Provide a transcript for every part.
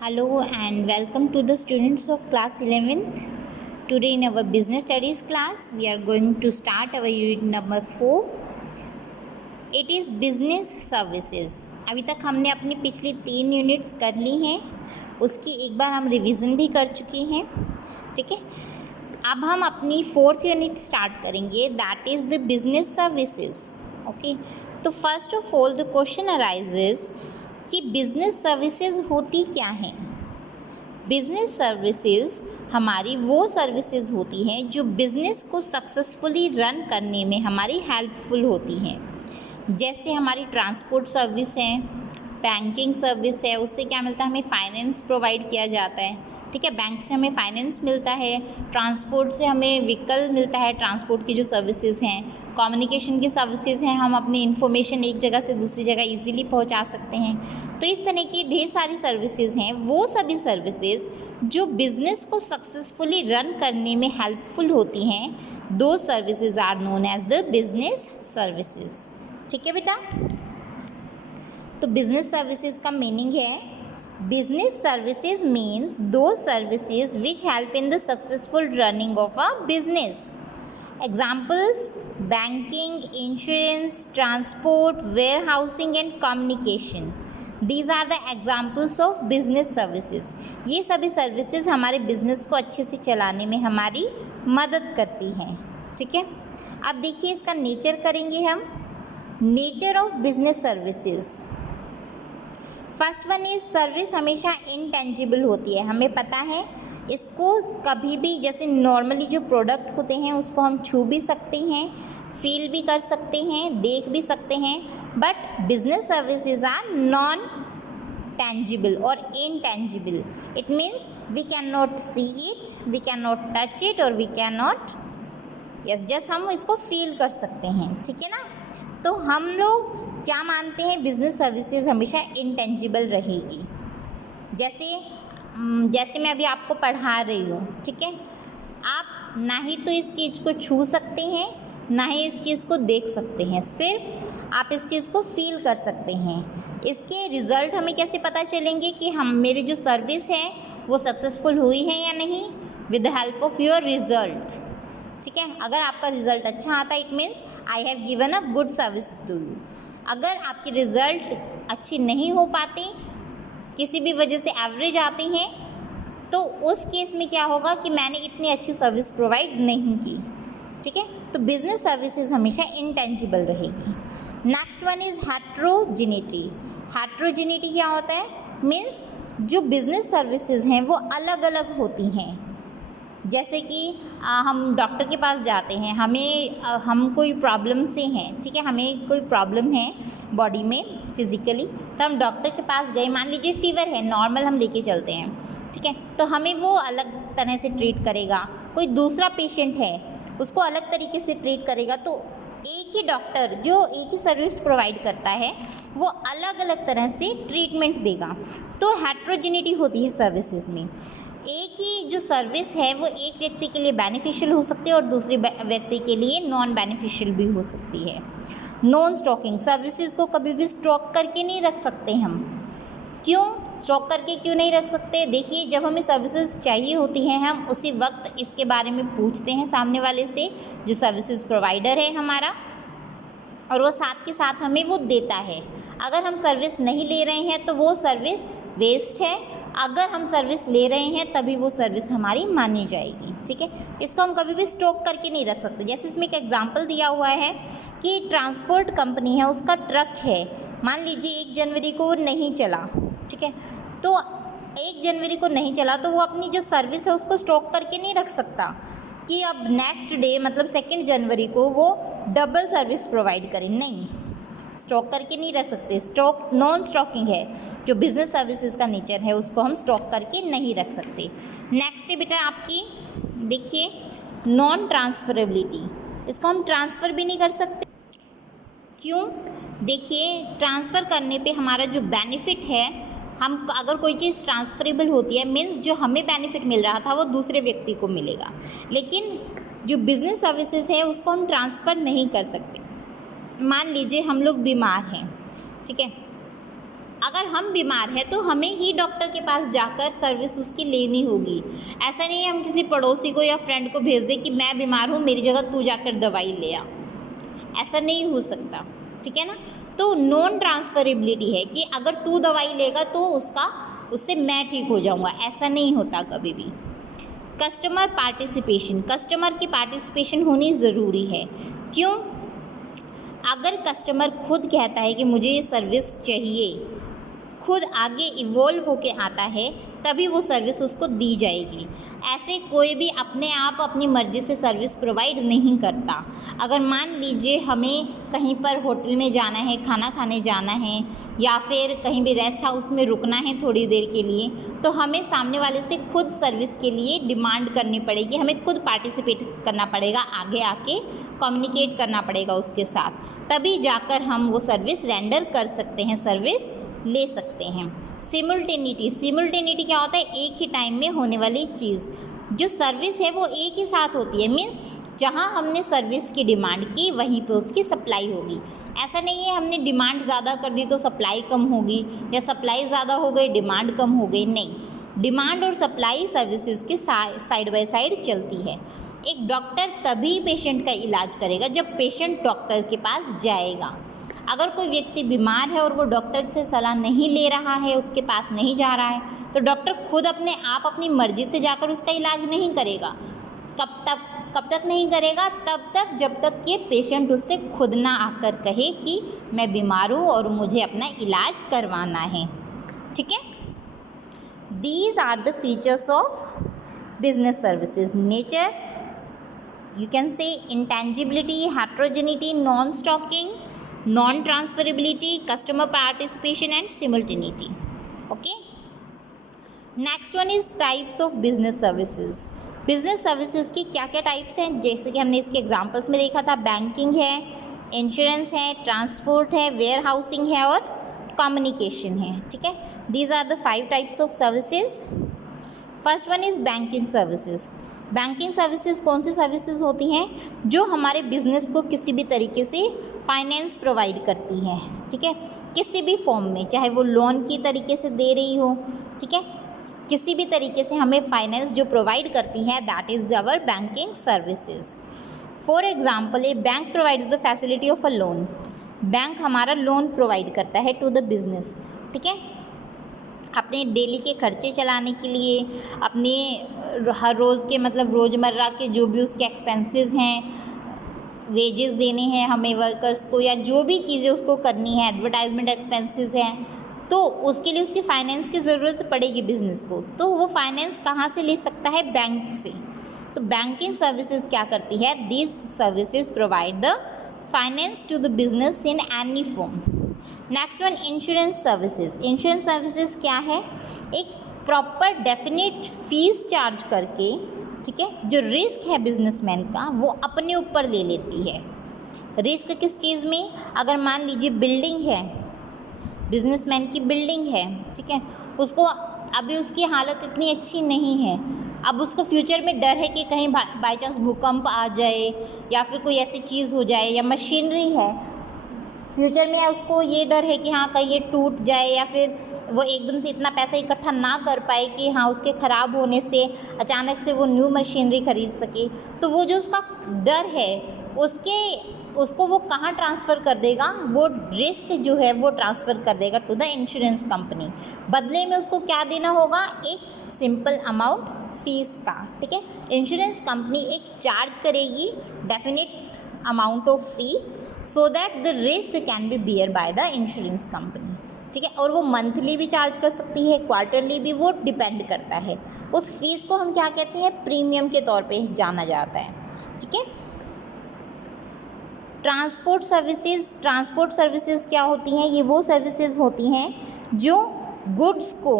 Hello and welcome to the students of class 11th. Today in our business studies class we are going to start our unit number 4. It is business services. अभी तक हमने अपनी पिछली 3 units कर ली हैं, उसकी एक बार हम रिवीजन भी कर चुके हैं. ठीक है, अब हम अपनी 4th यूनिट स्टार्ट करेंगे, that is the business services. Okay, तो first of all the question arises कि बिज़नेस सर्विसेज होती क्या हैं. बिज़नेस सर्विसेज हमारी वो सर्विसेज होती हैं जो बिज़नेस को सक्सेसफुली रन करने में हमारी हेल्पफुल होती हैं. जैसे हमारी ट्रांसपोर्ट सर्विस है, बैंकिंग सर्विस है, उससे क्या मिलता है, हमें फाइनेंस प्रोवाइड किया जाता है. ठीक है, बैंक से हमें फाइनेंस मिलता है, ट्रांसपोर्ट से हमें व्हीकल मिलता है, ट्रांसपोर्ट की जो सर्विसेज हैं, कम्युनिकेशन की सर्विसेज हैं, हम अपनी इन्फॉर्मेशन एक जगह से दूसरी जगह इजीली पहुंचा सकते हैं. तो इस तरह की ढेर सारी सर्विसेज हैं, वो सभी सर्विसेज जो बिज़नेस को सक्सेसफुली रन करने में हेल्पफुल होती हैं, those services are known as the business services. ठीक है बेटा, तो बिजनेस सर्विसेज का मीनिंग है business services means those services which help in the successful running of a business. Examples banking, insurance, transport, warehousing and communication. These are the examples of business services. ये सभी services हमारे business को अच्छे से चलाने में हमारी मदद करती हैं. ठीक है, अब देखिए इसका नेचर करेंगे हम. Nature of business services, first one is service हमेशा इनटेंजिबल होती है. हमें पता है इसको कभी भी, जैसे नॉर्मली जो प्रोडक्ट होते हैं उसको हम छू भी सकते हैं, फील भी कर सकते हैं, देख भी सकते हैं, but business services are non tangible or intangible. It means we cannot see it, we cannot touch it or we cannot, yes, just हम इसको फील कर सकते हैं. ठीक है ना, तो हम लोग क्या मानते हैं, बिजनेस सर्विसेज हमेशा इंटेंजिबल रहेगी. जैसे मैं अभी आपको पढ़ा रही हूँ. ठीक है, आप ना ही तो इस चीज़ को छू सकते हैं, ना ही इस चीज़ को देख सकते हैं, सिर्फ आप इस चीज़ को फील कर सकते हैं. इसके रिज़ल्ट हमें कैसे पता चलेंगे कि हम मेरी जो सर्विस है वो सक्सेसफुल हुई है या नहीं, with the help of your result. ठीक है, अगर आपका रिज़ल्ट अच्छा आता है, it means I have given a good service to you. अगर आपके रिज़ल्ट अच्छी नहीं हो पाते, किसी भी वजह से एवरेज आते हैं, तो उस केस में क्या होगा कि मैंने इतनी अच्छी सर्विस प्रोवाइड नहीं की. ठीक है, तो बिजनेस सर्विसेज हमेशा इंटेंजिबल रहेगी. Next one is heterogeneity. Heterogeneity क्या होता है, मीन्स जो बिजनेस सर्विसेज हैं वो अलग अलग होती हैं. जैसे कि हम डॉक्टर के पास जाते हैं, हम कोई प्रॉब्लम से हैं. ठीक है, हमें कोई प्रॉब्लम है बॉडी में फिज़िकली, तो हम डॉक्टर के पास गए, मान लीजिए फीवर है, नॉर्मल हम लेके चलते हैं. ठीक है, तो हमें वो अलग तरह से ट्रीट करेगा. कोई दूसरा पेशेंट है, उसको अलग तरीके से ट्रीट करेगा. तो एक ही डॉक्टर जो एक ही सर्विस प्रोवाइड करता है वो अलग अलग तरह से ट्रीटमेंट देगा. तो हेट्रोजिनिटी होती है सर्विसेज में. एक ही जो सर्विस है वो एक व्यक्ति के लिए बेनिफिशियल हो सकती है और दूसरे व्यक्ति के लिए नॉन बेनिफिशियल भी हो सकती है. नॉन स्टॉकिंग सर्विसेज को कभी भी स्टॉक करके नहीं रख सकते हम. क्यों स्टॉक करके क्यों नहीं रख सकते, देखिए जब हमें सर्विसेज चाहिए होती हैं हम उसी वक्त इसके बारे में पूछते हैं सामने वाले से, जो सर्विसेज प्रोवाइडर है हमारा, और वो साथ के साथ हमें वो देता है. अगर हम सर्विस नहीं ले रहे हैं तो वो सर्विस वेस्ट है, अगर हम सर्विस ले रहे हैं तभी वो सर्विस हमारी मानी जाएगी. ठीक है, इसको हम कभी भी स्टॉक करके नहीं रख सकते. जैसे इसमें एक एग्जांपल दिया हुआ है कि ट्रांसपोर्ट कंपनी है, उसका ट्रक है, मान लीजिए 1 जनवरी को वो नहीं चला. ठीक है, तो 1 जनवरी को नहीं चला तो वो अपनी जो सर्विस है उसको स्टॉक करके नहीं रख सकता कि अब नेक्स्ट डे मतलब 2 जनवरी को वो डबल सर्विस प्रोवाइड करें. नहीं, स्टॉक करके नहीं रख सकते. स्टॉक नॉन स्टॉकिंग है, जो बिजनेस सर्विसेज का नेचर है उसको हम स्टॉक करके नहीं रख सकते. नेक्स्ट है बेटा आपकी, देखिए नॉन ट्रांसफरेबिलिटी. इसको हम ट्रांसफ़र भी नहीं कर सकते. क्यों, देखिए ट्रांसफ़र करने पे हमारा जो बेनिफिट है, हम अगर कोई चीज़ ट्रांसफरेबल होती है मीन्स जो हमें बेनिफिट मिल रहा था वो दूसरे व्यक्ति को मिलेगा. लेकिन जो बिज़नेस सर्विसेज है उसको हम ट्रांसफ़र नहीं कर सकते. मान लीजिए हम लोग बीमार हैं. ठीक है, अगर हम बीमार हैं तो हमें ही डॉक्टर के पास जाकर सर्विस उसकी लेनी होगी। ऐसा नहीं है हम किसी पड़ोसी को या फ्रेंड को भेज दें कि मैं बीमार हूँ, मेरी जगह तू जाकर दवाई ले आ। ऐसा नहीं हो सकता, ठीक है ना। तो नॉन ट्रांसफरेबिलिटी है कि अगर तू दवाई लेगा तो उससे मैं ठीक हो जाऊँगा, ऐसा नहीं होता कभी भी। कस्टमर पार्टिसिपेशन, कस्टमर की पार्टिसिपेशन होनी ज़रूरी है। क्यों? अगर कस्टमर खुद कहता है कि मुझे ये सर्विस चाहिए, खुद आगे इवॉल्व होके आता है, तभी वो सर्विस उसको दी जाएगी। ऐसे कोई भी अपने आप अपनी मर्ज़ी से सर्विस प्रोवाइड नहीं करता। अगर मान लीजिए हमें कहीं पर होटल में जाना है, खाना खाने जाना है, या फिर कहीं भी रेस्ट हाउस में रुकना है थोड़ी देर के लिए, तो हमें सामने वाले से खुद सर्विस के लिए डिमांड करनी पड़ेगी, हमें खुद पार्टिसिपेट करना पड़ेगा, आगे आके कम्युनिकेट करना पड़ेगा उसके साथ, तभी जाकर हम वो सर्विस रेंडर कर सकते हैं, सर्विस ले सकते हैं। सिमुल्टेनिटी क्या होता है? एक ही टाइम में होने वाली चीज़। जो सर्विस है वो एक ही साथ होती है, मीन्स जहाँ हमने सर्विस की डिमांड की वहीं पे उसकी सप्लाई होगी। ऐसा नहीं है हमने डिमांड ज़्यादा कर दी तो सप्लाई कम होगी, या सप्लाई ज़्यादा हो गई डिमांड कम हो गई, नहीं। डिमांड और सप्लाई सर्विसेज के साइड बाय साइड चलती है। एक डॉक्टर तभी पेशेंट का इलाज करेगा जब पेशेंट डॉक्टर के पास जाएगा। अगर कोई व्यक्ति बीमार है और वो डॉक्टर से सलाह नहीं ले रहा है, उसके पास नहीं जा रहा है, तो डॉक्टर खुद अपने आप अपनी मर्जी से जाकर उसका इलाज नहीं करेगा। कब तक नहीं करेगा? तब तक जब तक कि पेशेंट उससे खुद ना आकर कहे कि मैं बीमार हूँ और मुझे अपना इलाज करवाना है, ठीक है। These are the features of business services. Nature, you can say intangibility, heterogeneity, non-stocking, non-transferability, customer participation and simultaneity. Okay. Next one is types of business services. Business services की क्या क्या टाइप्स हैं, जैसे कि हमने इसके एग्जांपल्स में देखा था। बैंकिंग है, इंश्योरेंस है, ट्रांसपोर्ट है, वेयर हाउसिंग है और कम्युनिकेशन है, ठीक है। These are the 5 types of services. First one is banking services. Banking services कौन सी सर्विसेज होती हैं? जो हमारे बिजनेस को किसी भी तरीके से फाइनेंस प्रोवाइड करती हैं, ठीक है, किसी भी फॉर्म में, चाहे वो लोन की तरीके से दे रही हो, ठीक है, किसी भी तरीके से हमें फाइनेंस जो प्रोवाइड करती है, that is our banking services. For example, a bank provides the facility of a loan. Bank हमारा लोन प्रोवाइड करता है टू द बिजनेस, ठीक है, अपने डेली के खर्चे चलाने के लिए, अपने हर रोज़ के मतलब रोज़मर्रा के जो भी उसके एक्सपेंसेस हैं, वेजेस देने हैं हमें वर्कर्स को, या जो भी चीज़ें उसको करनी है, एडवर्टाइजमेंट एक्सपेंसेस हैं, तो उसके लिए उसकी फाइनेंस की ज़रूरत पड़ेगी बिज़नेस को। तो वो फाइनेंस कहाँ से ले सकता है? बैंक से। तो बैंकिंग सर्विसेज क्या करती है? These services provide the finance to the business in any form. Next one, insurance services. Insurance services क्या है? एक प्रॉपर डेफिनेट फीस चार्ज करके, ठीक है, जो रिस्क है बिजनेसमैन का वो अपने ऊपर ले लेती है। रिस्क किस चीज़ में? अगर मान लीजिए बिल्डिंग है, बिजनेसमैन की बिल्डिंग है, ठीक है, उसको अभी उसकी हालत इतनी अच्छी नहीं है, अब उसको फ्यूचर में डर है कि कहीं बाई चांस भूकंप आ जाए या फिर कोई ऐसी चीज़ हो जाए, या मशीनरी है, फ्यूचर में उसको ये डर है कि हाँ कहीं ये टूट जाए, या फिर वो एकदम से इतना पैसा इकट्ठा ना कर पाए कि हाँ उसके ख़राब होने से अचानक से वो न्यू मशीनरी ख़रीद सके। तो वो जो उसका डर है उसको वो कहाँ ट्रांसफ़र कर देगा? वो रिस्क जो है वो ट्रांसफ़र कर देगा टू द इंश्योरेंस कंपनी। बदले में उसको क्या देना होगा? एक सिंपल अमाउंट फीस का, ठीक है। इंश्योरेंस कंपनी एक चार्ज करेगी definite amount of fee, so that the risk can be bear by the insurance company, ठीक है। और वो मंथली भी चार्ज कर सकती है, क्वार्टरली भी, वो डिपेंड करता है। उस फीस को हम क्या कहते हैं? प्रीमियम के तौर पे जाना जाता है, ठीक है। ट्रांसपोर्ट सर्विसेज क्या होती हैं? ये वो सर्विसेज होती हैं जो गुड्स को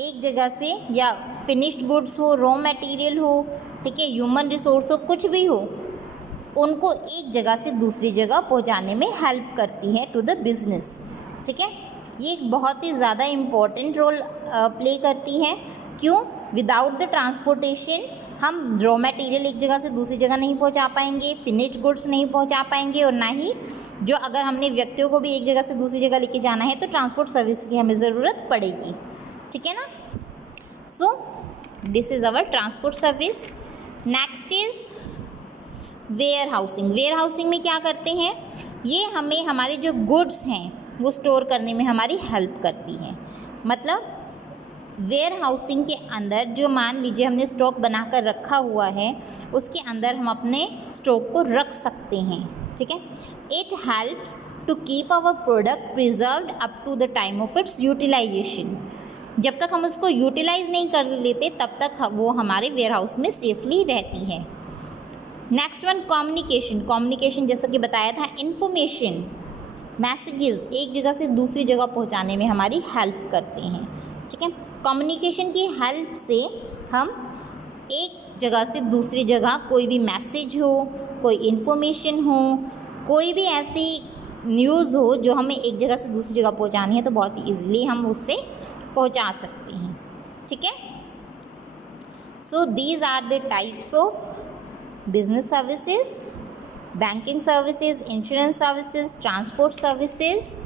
एक जगह से, या फिनिश्ड गुड्स हो, रॉ मटेरियल हो, ठीक है, ह्यूमन रिसोर्स हो, कुछ भी हो, उनको एक जगह से दूसरी जगह पहुंचाने में हेल्प करती है टू द बिजनेस, ठीक है। ये एक बहुत ही ज़्यादा इम्पोर्टेंट रोल प्ले करती है। क्यों? विदाउट द ट्रांसपोर्टेशन हम रॉ मटेरियल एक जगह से दूसरी जगह नहीं पहुंचा पाएंगे, फिनिश्ड गुड्स नहीं पहुंचा पाएंगे, और ना ही जो अगर हमने व्यक्तियों को भी एक जगह से दूसरी जगह लेके जाना है तो ट्रांसपोर्ट सर्विस की हमें ज़रूरत पड़ेगी, ठीक है ना। So this is our transport service. Next is warehousing. Warehousing में क्या करते हैं, ये हमें हमारे जो गुड्स हैं वो स्टोर करने में हमारी हेल्प करती है। मतलब वेयर हाउसिंग के अंदर जो मान लीजिए हमने स्टॉक बनाकर रखा हुआ है उसके अंदर हम अपने स्टॉक को रख सकते हैं, ठीक है। It helps to keep our product preserved up to the time of its utilization. जब तक हम उसको यूटिलाइज नहीं कर लेते तब तक वो हमारे वेयर हाउस में सेफली रहती है। Next one communication. कम्युनिकेशन जैसा कि बताया था, इंफॉर्मेशन, मैसेजेस एक जगह से दूसरी जगह पहुंचाने में हमारी हेल्प करते हैं, ठीक है। कम्युनिकेशन की हेल्प से हम एक जगह से दूसरी जगह कोई भी मैसेज हो, कोई इन्फॉर्मेशन हो, कोई भी ऐसी न्यूज़ हो जो हमें एक जगह से दूसरी जगह पहुंचानी है तो बहुत ही ईजिली हम उससे पहुंचा सकते हैं, ठीक है। So these are the types of business services, banking services, insurance services, transport services,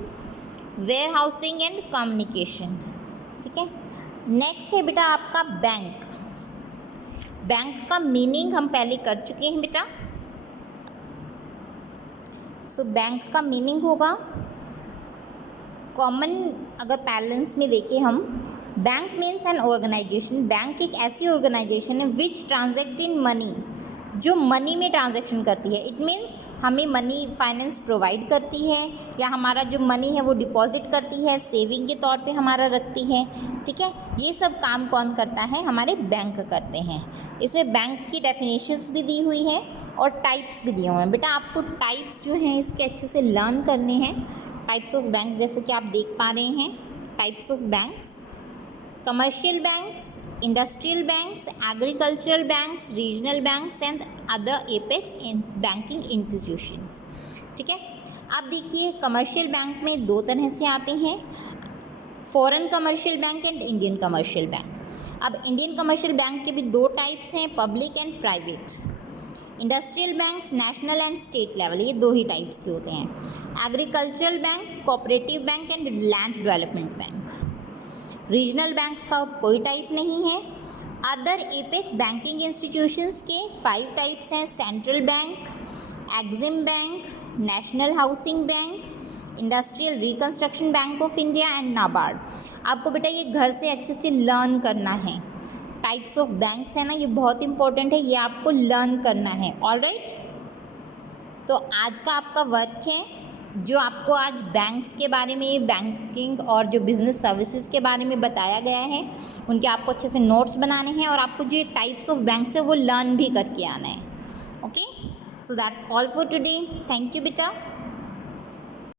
warehousing and communication, ठीक है। नेक्स्ट है बेटा आपका बैंक। बैंक का मीनिंग हम पहले कर चुके हैं बेटा। सो बैंक का मीनिंग होगा कॉमन, अगर पैरेंट्स में देखें हम, bank means an organisation. Bank एक ऐसी ऑर्गेनाइजेशन है विच ट्रांजैक्ट इन मनी, जो मनी में ट्रांजैक्शन करती है। इट मीन्स हमें मनी फाइनेंस प्रोवाइड करती है या हमारा जो मनी है वो डिपॉजिट करती है, सेविंग के तौर पे हमारा रखती है, ठीक है। ये सब काम कौन करता है, हमारे बैंक करते हैं। इसमें बैंक की डेफिनेशंस भी दी हुई हैं और टाइप्स भी दिए हुए हैं। बेटा आपको टाइप्स जो हैं इसके अच्छे से लर्न करने हैं। टाइप्स ऑफ बैंक जैसे कि आप देख पा रहे हैं, types of banks, commercial banks, industrial banks, agricultural banks, regional banks and other apex in banking institutions, ठीक है। अब देखिए कमर्शियल बैंक में दो तरह से आते हैं, foreign commercial bank and Indian commercial bank. अब इंडियन कमर्शियल बैंक के भी दो टाइप्स हैं, public and private. Industrial banks national and state level, ये दो ही टाइप्स के होते हैं। Agricultural bank, cooperative bank and land development bank. Regional bank का कोई टाइप नहीं है। अदर एपेक्स बैंकिंग इंस्टीट्यूशंस के 5 टाइप्स हैं, central bank, EXIM bank, national housing bank, industrial reconstruction bank of India and NABARD. आपको बेटा ये घर से अच्छे से लर्न करना है। टाइप्स ऑफ बैंक्स है ना, ये बहुत इंपॉर्टेंट है, ये आपको लर्न करना है। ऑलराइट, तो आज का आपका वर्क है जो आपको आज बैंक्स के बारे में, बैंकिंग और जो बिज़नेस सर्विसेज के बारे में बताया गया है, उनके आपको अच्छे से नोट्स बनाने हैं और आपको जो टाइप्स ऑफ बैंक्स है वो लर्न भी करके आना है। Okay, so that's all for today. Thank you बेटा।